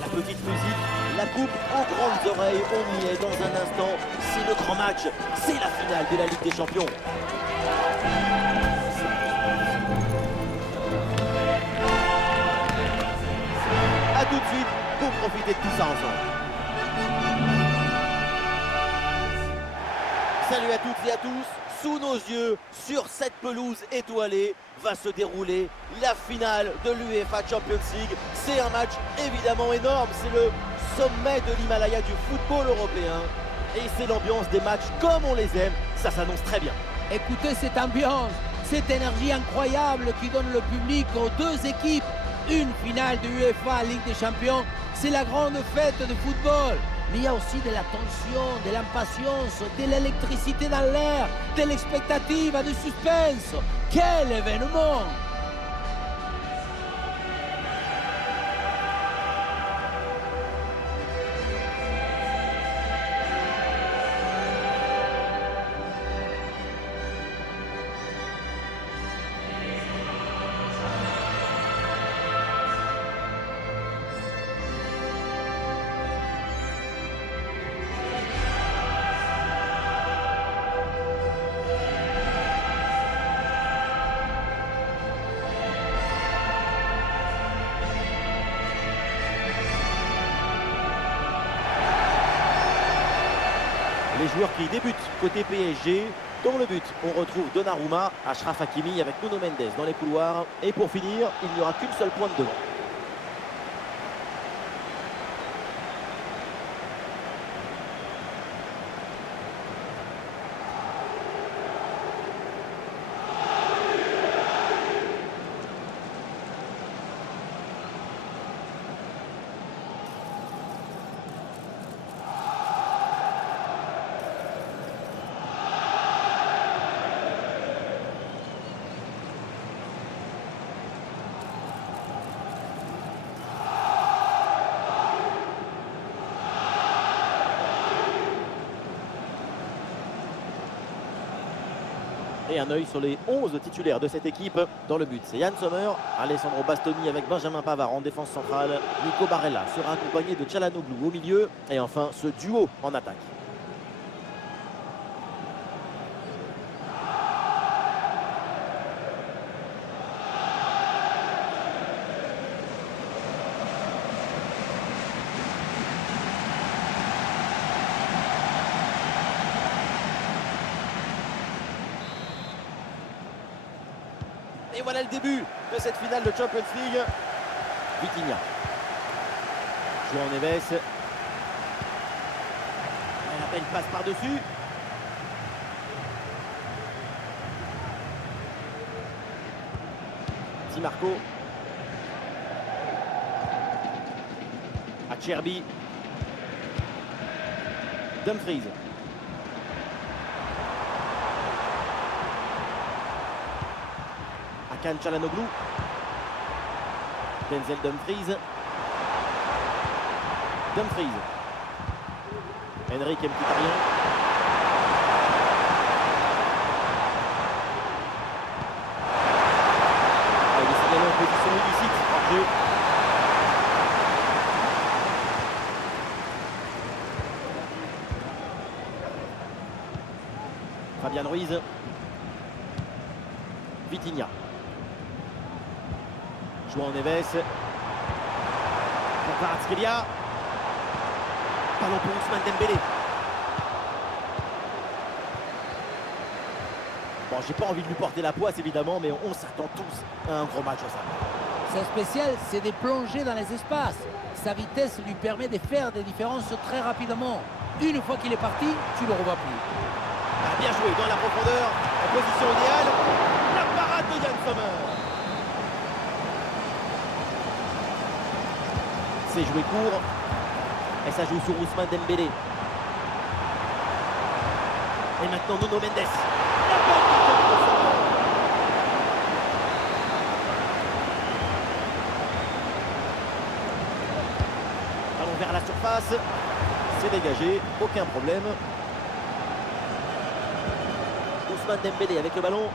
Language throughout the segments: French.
La petite musique, la coupe aux grandes oreilles, on y est dans un instant. C'est le grand match, c'est la finale de la Ligue des Champions. A tout de suite pour profiter de tout ça ensemble. Salut à toutes et à tous, sous nos yeux, sur cette pelouse étoilée, va se dérouler la finale de l'UEFA Champions League. C'est un match évidemment énorme, c'est le sommet de l'Himalaya du football européen. Et c'est l'ambiance des matchs comme on les aime, ça s'annonce très bien. Écoutez cette ambiance, cette énergie incroyable qui donne le public aux deux équipes. Une finale de l'UEFA Ligue des Champions, c'est la grande fête de football. Mais il y a aussi de la tension, de l'impatience, de l'électricité dans l'air, de l'expectative, du suspense. Quel événement! Les joueurs qui débutent côté PSG, dans le but, on retrouve Donnarumma, Achraf Hakimi avec Nuno Mendes dans les couloirs. Et pour finir, il n'y aura qu'une seule pointe devant. Et un œil sur les 11 titulaires de cette équipe. Dans le but, c'est Yann Sommer, Alessandro Bastoni avec Benjamin Pavard en défense centrale. Nico Barella sera accompagné de Çalhanoğlu au milieu. Et enfin, ce duo en attaque. Et voilà le début de cette finale de Champions League. Vitinha. João Neves. La belle passe par-dessus. Di Marco. Acerbi. Dumfries. Hakan Çalhanoğlu. Denzel Dumfries. Dumfries. Henrique Mkhitaryan. Il est signalé en position illicite hors jeu. Fabian Ruiz. Vitinha. João Neves. Pour Kvaratskhelia. Ballon pour Ousmane Dembélé. Bon, j'ai pas envie de lui porter la poisse évidemment, mais on s'attend tous à un gros match au sein. Sa spécial, c'est de plonger dans les espaces. Sa vitesse lui permet de faire des différences très rapidement. Une fois qu'il est parti, tu ne le revois plus. Ah, bien joué dans la profondeur, en position idéale. La parade de Yann Sommer. C'est joué court. Et ça joue sur Ousmane Dembélé. Et maintenant Nuno Mendes. La bonne vitesse de Sommer. Allons vers la surface. C'est dégagé, aucun problème. Ousmane Dembélé avec le ballon.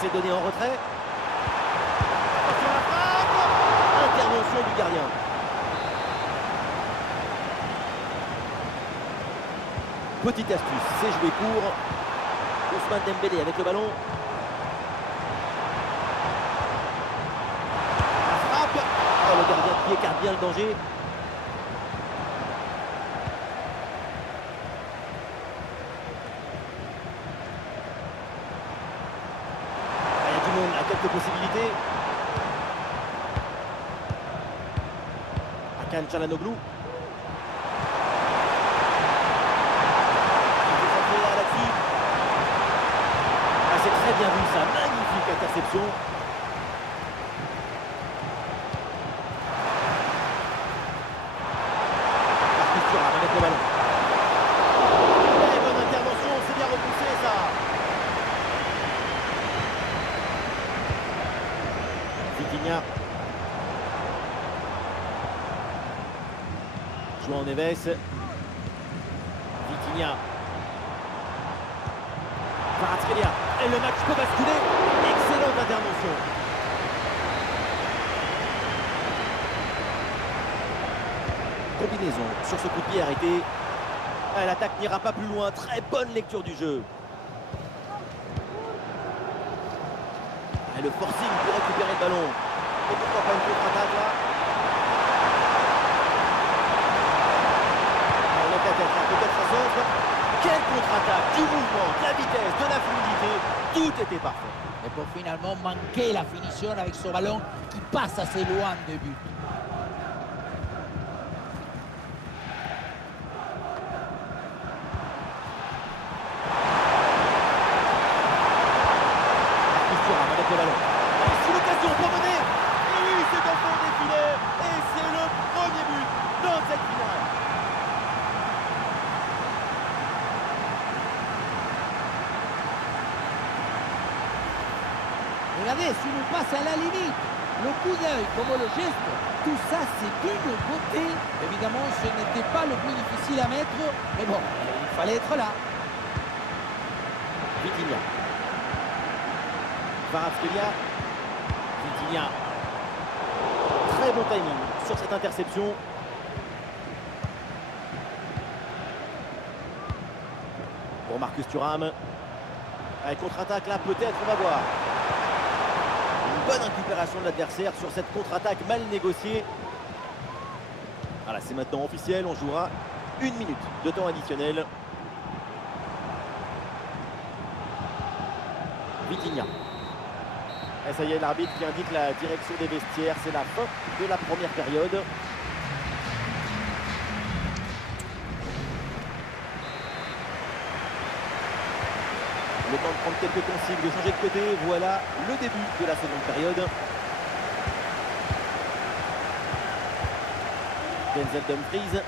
C'est donné en retrait. Attention à la frappe. l'arrêt du gardien. Petite astuce, c'est joué court. Ousmane Dembélé avec le ballon. La frappe. Oh, le gardien qui écarte bien le danger. Il y a du monde, il y a quelques possibilités. Hakan Çalhanoğlu. C'est très bien vu ça, magnifique interception. Marcus Thuram avec le ballon. Et bonne intervention, c'est bien repoussé ça. Vitinha. João Neves. Vitinha. Kvaratskhelia. Et le match peut basculer. Excellente intervention. Combinaison sur ce coup de pied arrêté. L'attaque n'ira pas plus loin. Très bonne lecture du jeu. Et le forcing pour récupérer le ballon. Et pourquoi pas une contre-attaque là. Peut-être un centre. Quelle contre-attaque, du mouvement, de la vitesse, de la fluidité, tout était parfait. Et pour finalement manquer la finition avec ce ballon qui passe assez loin de but. Marcus Thuram avec le ballon. Et c'est l'occasion pour mener. Et oui, c'est au fond des filets. Et c'est le premier but dans cette finale. Regardez, si nous passe à la limite, le coup d'œil, comme le geste, tout ça c'est d'une beauté. Évidemment, ce n'était pas le plus difficile à mettre, mais bon, il fallait être là. Vitinha. Kvaratskhelia. Vitinha. Très bon timing sur cette interception. Pour Marcus Thuram. Allez, contre-attaque là, peut-être, on va voir. Une bonne récupération de l'adversaire sur cette contre-attaque mal négociée. Voilà, c'est maintenant officiel, on jouera 1 minute de temps additionnel. Vitinha. Et ça y est, l'arbitre qui indique la direction des vestiaires. C'est la fin de la première période. Le temps de prendre quelques consignes, de changer de côté. Voilà le début de la seconde période. Denzel Dumfries.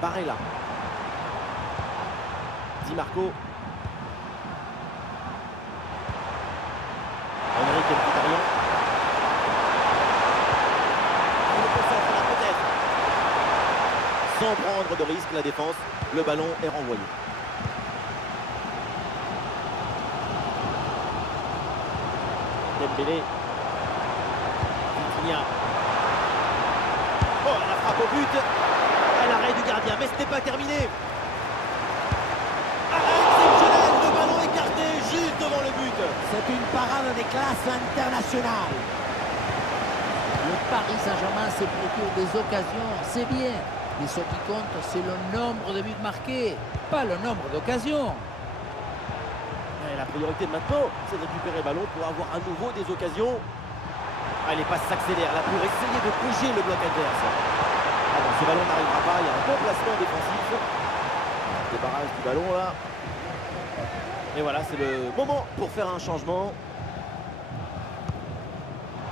Barella. Di Marco. Henrique Mkhitaryan. Il peut s'en là peut-être. Sans prendre de risque, la défense, le ballon est renvoyé. Dembélé. Vitinha. Oh, la frappe au but. À l'arrêt du gardien, mais ce n'est pas terminé. Exceptionnel, le ballon écarté juste devant le but. C'est une parade de classe internationale. Le Paris Saint-Germain se procure des occasions, c'est bien. Mais ce qui compte, c'est le nombre de buts marqués, pas le nombre d'occasions. Et la priorité maintenant, c'est de récupérer le ballon pour avoir à nouveau des occasions. Ah, les passes s'accélèrent là pour essayer de bouger le bloc adverse. Ah bon, ce ballon n'arrivera pas, il y a un bon placement défensif. Débarrage du ballon là. Et voilà, c'est le moment pour faire un changement.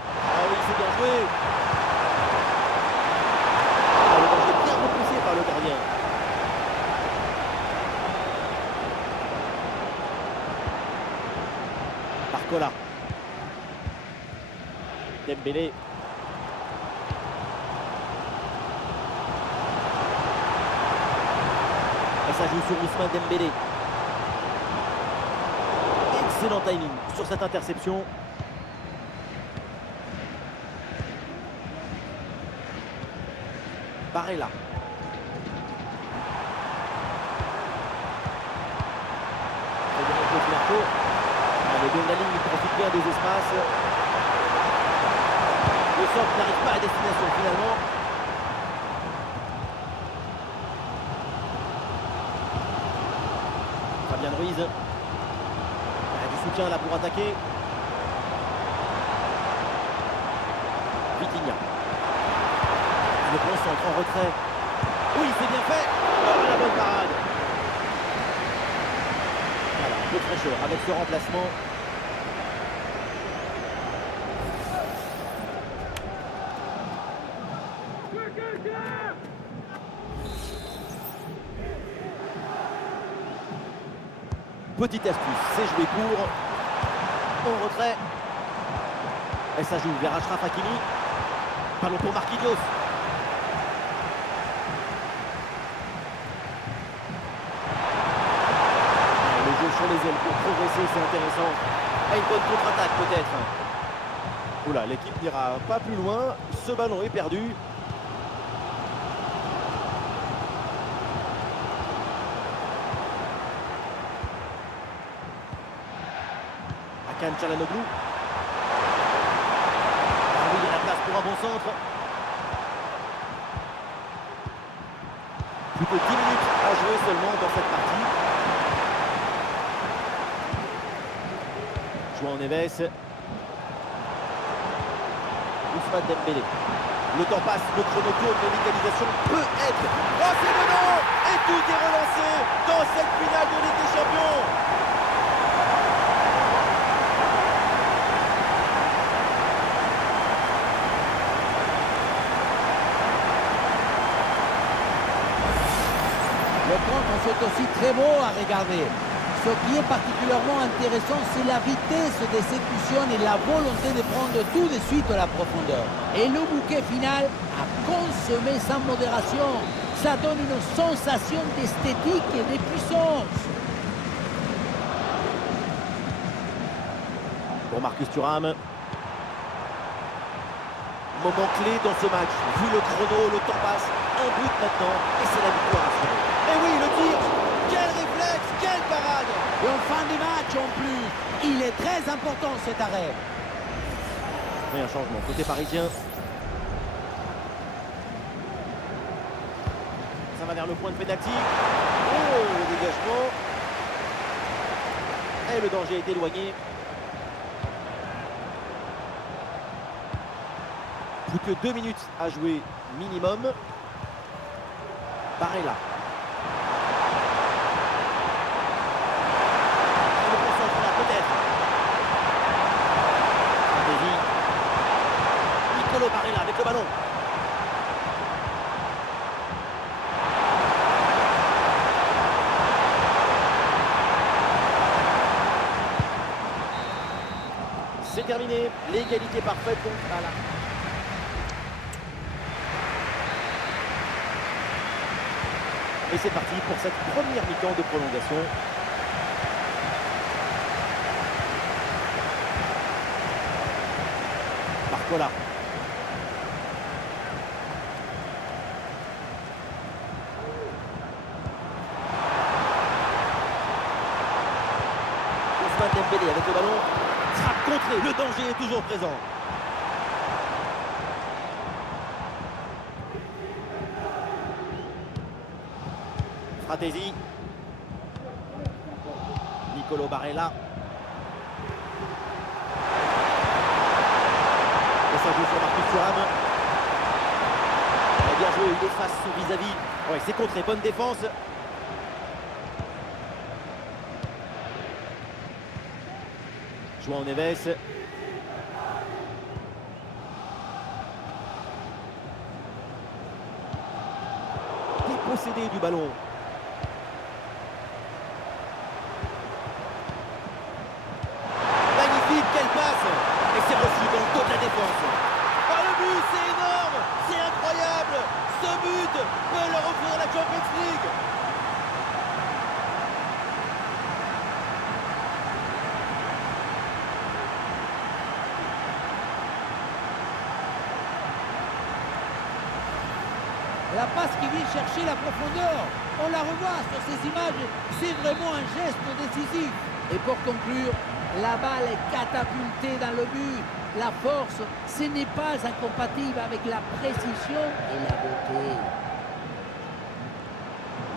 Ah oui, c'est bien joué. Ah, le danger bien repoussé par le gardien. Barcola. Dembélé. Et ça joue sur Ousmane Dembélé. Excellent timing sur cette interception. Barella. Le long de la ligne, il profite bien des espaces. Le centre n'arrive pas à destination finalement. Fabien Ruiz. Il y a du soutien là pour attaquer. Vitinha. Le bon centre en retrait. Oui, c'est bien fait. Oh, la bonne parade. Voilà, peu de fraîcheur avec ce remplacement. Petite astuce, c'est joué court. En retrait. Et ça joue vers Achraf Hakimi. Ballon pour Marquinhos. Le jeu sur les ailes pour progresser, c'est intéressant. Et une bonne contre-attaque peut-être. Oula, l'équipe n'ira pas plus loin. Ce ballon est perdu. Hakan Çalhanoğlu. Ah oui, il y a la place pour un bon centre. Plus que 10 minutes à jouer seulement dans cette partie. João Neves. Ousmane Dembélé. Le temps passe, le chrono tourne, l'égalisation peut être. Oh, c'est dedans! Et tout est relancé dans cette finale de Ligue des Champions. Le contre, c'est aussi très beau à regarder. Ce qui est particulièrement intéressant, c'est la vitesse d'exécution et la volonté de prendre tout de suite la profondeur. Et le bouquet final à consommer sans modération. Ça donne une sensation d'esthétique et de puissance. Pour Marcus Thuram. Moment clé dans ce match. Vu le chrono, le temps passe. Un but maintenant et c'est la victoire assurée. Et oui, le tir. Quel réflexe, quelle parade. Et en fin de match en plus, il est très important cet arrêt. Et un changement côté parisien. Ça va vers le point de pénalty. Oh, le dégagement. Et le danger est éloigné. Plus que 2 minutes à jouer minimum. Barella. Le bon centre là peut-être. Nicolo Barella avec le ballon. C'est terminé. L'égalité parfaite donc à la... Et c'est parti pour cette première mi-temps de prolongation. Barcola. Ousmane Dembélé avec le ballon. Trappe contrée, le danger est toujours présent. Fratesi. Nicolo Barella. Et ça joue sur Marcus Thuram. Bien joué, il efface son vis-à-vis. Ouais, c'est contré, bonne défense. João Neves. Dépossédé du ballon. Quelle passe! Et c'est reçu dans toute la défense. Oh, le but, c'est énorme! C'est incroyable! Ce but peut leur offrir la Champions League! La passe qui vient chercher la profondeur. On la revoit sur ces images. C'est vraiment un geste décisif. Et pour conclure, la balle est catapultée dans le but. La force, ce n'est pas incompatible avec la précision et la beauté.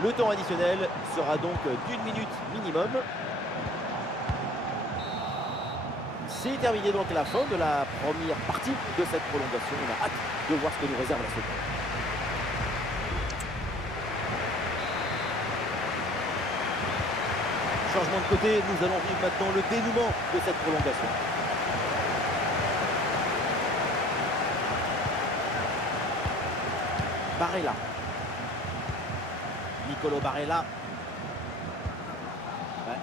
Le temps additionnel sera donc d'1 minute minimum. C'est terminé donc la fin de la première partie de cette prolongation. On a hâte de voir ce que nous réserve la seconde. Changement de côté, nous allons vivre maintenant le dénouement de cette prolongation. Barella. Nicolo Barella.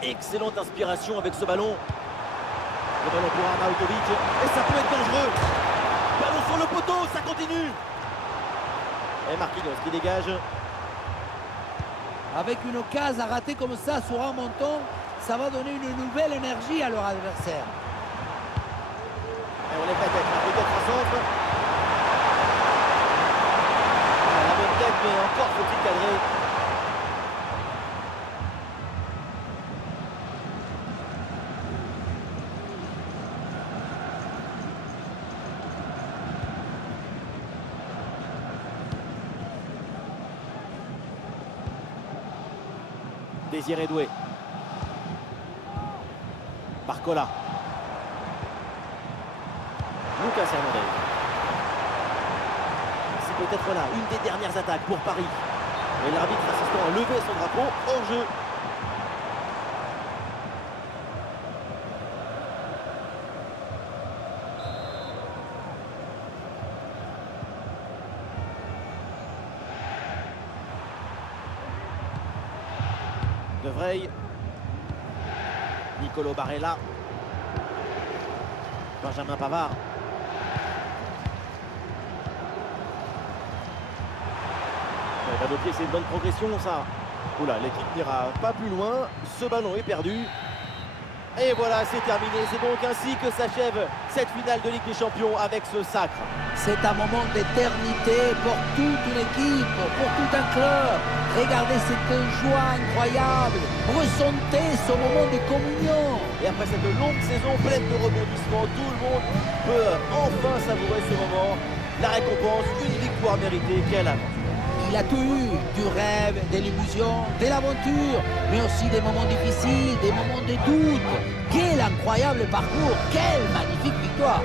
Excellente inspiration avec ce ballon. Le ballon pour Arnautovic. Et ça peut être dangereux. Ballon sur le poteau, ça continue. Et Marquinhos qui dégage. Avec une occasion à rater comme ça sur un montant, ça va donner une nouvelle énergie à leur adversaire. Et on est peut-être un centre. La bonne tête, mais encore faut-il cadrer. Désiré Doué. Barcola. Lucas Hernandez. C'est peut-être là une des dernières attaques pour Paris. Et l'arbitre assistant a levé son drapeau hors jeu. De Vrij. Nicolo Barella. Benjamin Pavard. Balle au pied, c'est une bonne progression ça. Oula, l'équipe n'ira pas plus loin. Ce ballon est perdu. Et voilà, c'est terminé. C'est donc ainsi que s'achève cette finale de Ligue des Champions avec ce sacre. C'est un moment d'éternité pour toute une équipe, pour tout un club. Regardez cette joie incroyable. Ressentez ce moment de communion. Et après cette longue saison pleine de rebondissements, tout le monde peut enfin savourer ce moment. La récompense, une victoire méritée. Quelle aventure! Il a tout eu, du rêve, de l'illusion, de l'aventure, mais aussi des moments difficiles, des moments de doute. Quel incroyable parcours, quelle magnifique victoire!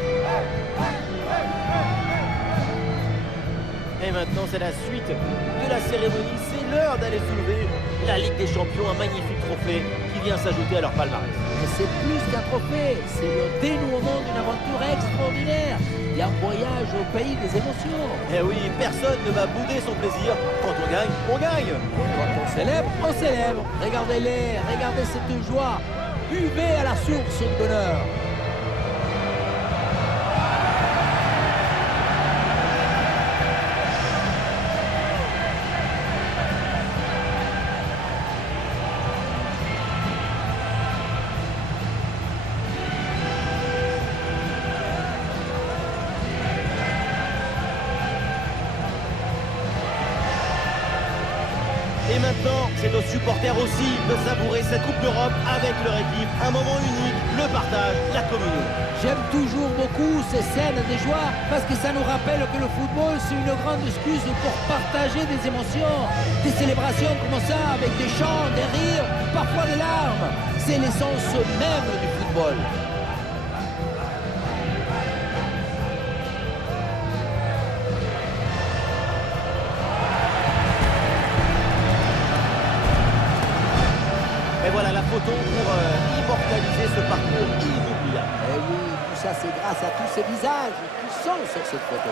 Et maintenant, c'est la suite de la cérémonie. C'est l'heure d'aller soulever la Ligue des Champions, un magnifique trophée qui vient s'ajouter à leur palmarès. Et c'est plus qu'un trophée, c'est le dénouement d'une aventure extraordinaire. Il y a un voyage au pays des émotions. Et oui, personne ne va bouder son plaisir. Quand on gagne, on gagne. Quand on célèbre, on célèbre. Regardez-les, regardez cette joie. Buvez à la source du bonheur. Et maintenant, c'est aux supporters aussi de savourer cette Coupe d'Europe avec leur équipe. Un moment unique, le partage, la communion. J'aime toujours beaucoup ces scènes des joies parce que ça nous rappelle que le football, c'est une grande excuse pour partager des émotions, des célébrations comme ça, avec des chants, des rires, parfois des larmes. C'est l'essence même du football. Et voilà la photo pour immortaliser ce parcours inoubliable. Et oui, tout ça c'est grâce à tous ces visages qui sont sur cette photo.